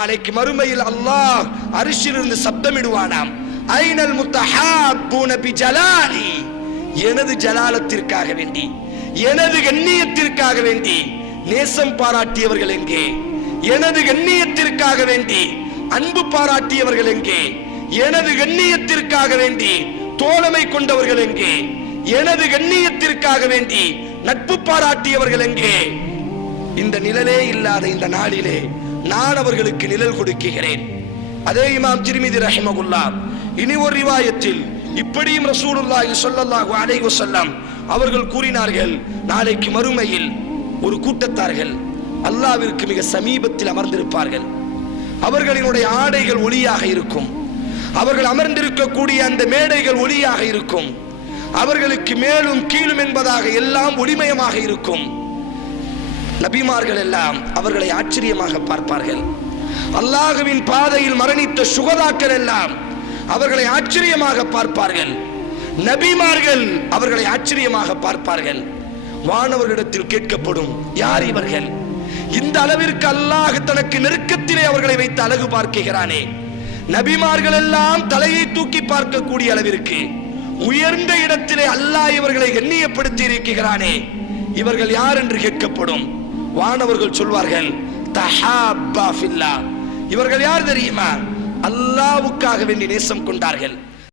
நாளைக்கு மறுமையில் அல்லாஹ் அரிசியிலிருந்து சப்தமிடுவானாம். ஐனல் முத்தஹாபூன பிஜலாலி எனது ஜலாலத்திற்காக வேண்டி எனது கண்ணியத்திற்காக வேண்டி நேசம் பாராட்டியவர்கள் எங்கே? எனது கண்ணியத்திற்காக வேண்டி அன்பு பாராட்டியவர்கள் எங்கே? எனது கண்ணியத்திற்காக வேண்டி தோழமை கொண்டவர்கள் எங்கே? எனது கண்ணியத்திற்காக வேண்டி நட்பு பாராட்டியவர்கள் எங்கே? இந்த நிழலே இல்லாத இந்த நாளிலே நான் அவர்களுக்கு நிழல் கொடுக்கிறேன். அதே இமாம் திருமிதி ரஹிமகுல்லா இனி ஒரு ரிவாயத்தில் இப்படியும் ரசூலுல்லாஹி ஸல்லல்லாஹு அலைஹி வஸல்லம் அவர்கள் கூறினார்கள் நாளைக்கு மறுமையில் ஒரு கூட்டத்தார்கள் அல்லாவிற்கு மிக சமீபத்தில் அமர்ந்திருப்பார்கள். அவர்களினுடைய ஆடைகள் ஒளியாக இருக்கும். அவர்கள் அமர்ந்திருக்கக்கூடிய அந்த மேடைகள் ஒளியாக இருக்கும். அவர்களுக்கு மேலும் கீழும் என்பதாக எல்லாம் ஒளிமயமாக இருக்கும். நபிமார்கள் எல்லாம் அவர்களை ஆச்சரியமாக பார்ப்பார்கள். அல்லாஹுவின் பாதையில் மரணித்த சுகதாக்கள் எல்லாம் அவர்களை ஆச்சரியமாக பார்ப்பார்கள். நபிமார்கள் அவர்களை ஆச்சரியமாக பார்ப்பார்கள். வானவர்களிடத்தில் கேட்கப்படும் யார் இவர்கள்? இந்த அளவிற்கு அல்லாஹ் தனக்கு நெருக்கத்திலே அவர்களை வைத்து அழகு பார்க்கிறானே நபிமார்கள் எல்லாம் தலையை தூக்கி பார்க்கக்கூடிய அளவிற்கு உயர்ந்த இடத்திலே அல்லாஹ் இவர்களை கண்ணியப்படுத்தி இருக்கிறானே. இவர்கள் யார் என்று கேட்கப்படும். வானவர்கள் சொல்வார்கள் தஹாப்பா இவர்கள் யார் தெரியுமா? அல்லாவுக்காக வேண்டி நேசம் கொண்டார்கள்.